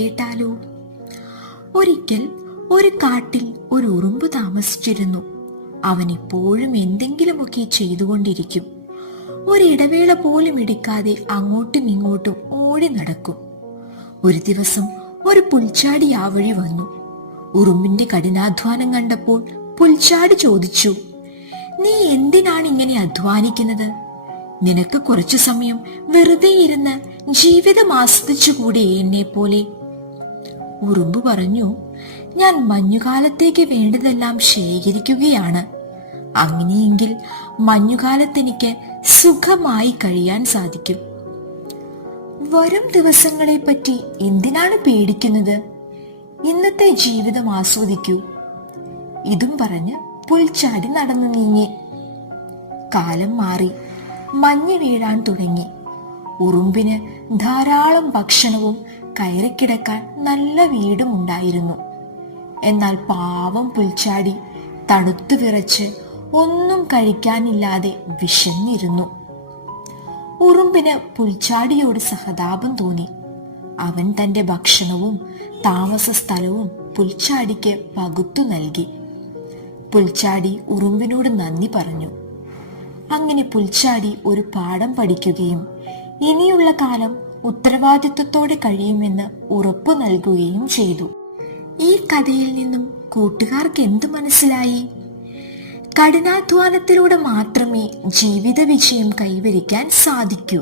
കേട്ടാലോ? ഒരിക്കൽ ഒരു കാട്ടിൽ ഒരു ഉറുമ്പ് താമസിച്ചിരുന്നു. അവൻ എപ്പോഴും എന്തെങ്കിലുമൊക്കെ ചെയ്തുകൊണ്ടിരിക്കും. ഒരിടവേള പോലും എടുക്കാതെ അങ്ങോട്ടും ഇങ്ങോട്ടും ഓടി നടക്കും. ഒരു ദിവസം ഒരു പുൽച്ചാടി ആ വഴി വന്നു. ഉറുമ്പിന്റെ കഠിനാധ്വാനം കണ്ടപ്പോൾ പുൽച്ചാടി ചോദിച്ചു, നീ എന്തിനാണ് ഇങ്ങനെ അധ്വാനിക്കുന്നത്? നിനക്ക് കുറച്ചു സമയം വെറുതെ ഇരുന്ന് ജീവിതം ആസ്വദിച്ചുകൂടെ എന്നെ പോലെ? ഉറുമ്പ് പറഞ്ഞു, ഞാൻ മഞ്ഞുകാലത്തേക്ക് വേണ്ടതെല്ലാം ശേഖരിക്കുകയാണ്. അങ്ങനെയെങ്കിൽ മഞ്ഞുകാലത്ത് എനിക്ക് സുഖമായി കഴിയാൻ സാധിക്കും. വരും ദിവസങ്ങളെ പറ്റി എന്തിനാണ് പേടിക്കുന്നത്? ഇന്നത്തെ ജീവിതം ആസ്വദിക്കൂ. ഇതും പറഞ്ഞ് പുൽച്ചാടി നടന്നു നീങ്ങി. കാലം മാറി, മഞ്ഞ് വീഴാൻ തുടങ്ങി. ഉറുമ്പിന് ധാരാളം ഭക്ഷണവും കയറിക്കിടക്കാൻ നല്ല വീടും ഉണ്ടായിരുന്നു. എന്നാൽ പാവം പുൽച്ചാടി തണുത്തു വിറച്ച് ഒന്നും കഴിക്കാനില്ലാതെ വിശന്നിരുന്നു. ഉറുമ്പിന് പുൽച്ചാടിയോട് സഹതാപം തോന്നി. അവൻ തന്റെ ഭക്ഷണവും താമസ സ്ഥലവും പുൽച്ചാടിക്ക് പകുത്തു നൽകി. പുൽച്ചാടി ഉറുമ്പിനോട് നന്ദി പറഞ്ഞു. അങ്ങനെ പുൽച്ചാടി ഒരു പാഠം പഠിക്കുകയും ഇനിയുള്ള കാലം ഉത്തരവാദിത്വത്തോടെ കഴിയുമെന്ന് ഉറപ്പു നൽകുകയും ചെയ്തു. ഈ കഥയിൽ നിന്നും കൂട്ടുകാർക്ക് എന്തു മനസ്സിലായി? കഠിനാധ്വാനത്തിലൂടെ മാത്രമേ ജീവിത വിജയം കൈവരിക്കാൻ സാധിക്കൂ.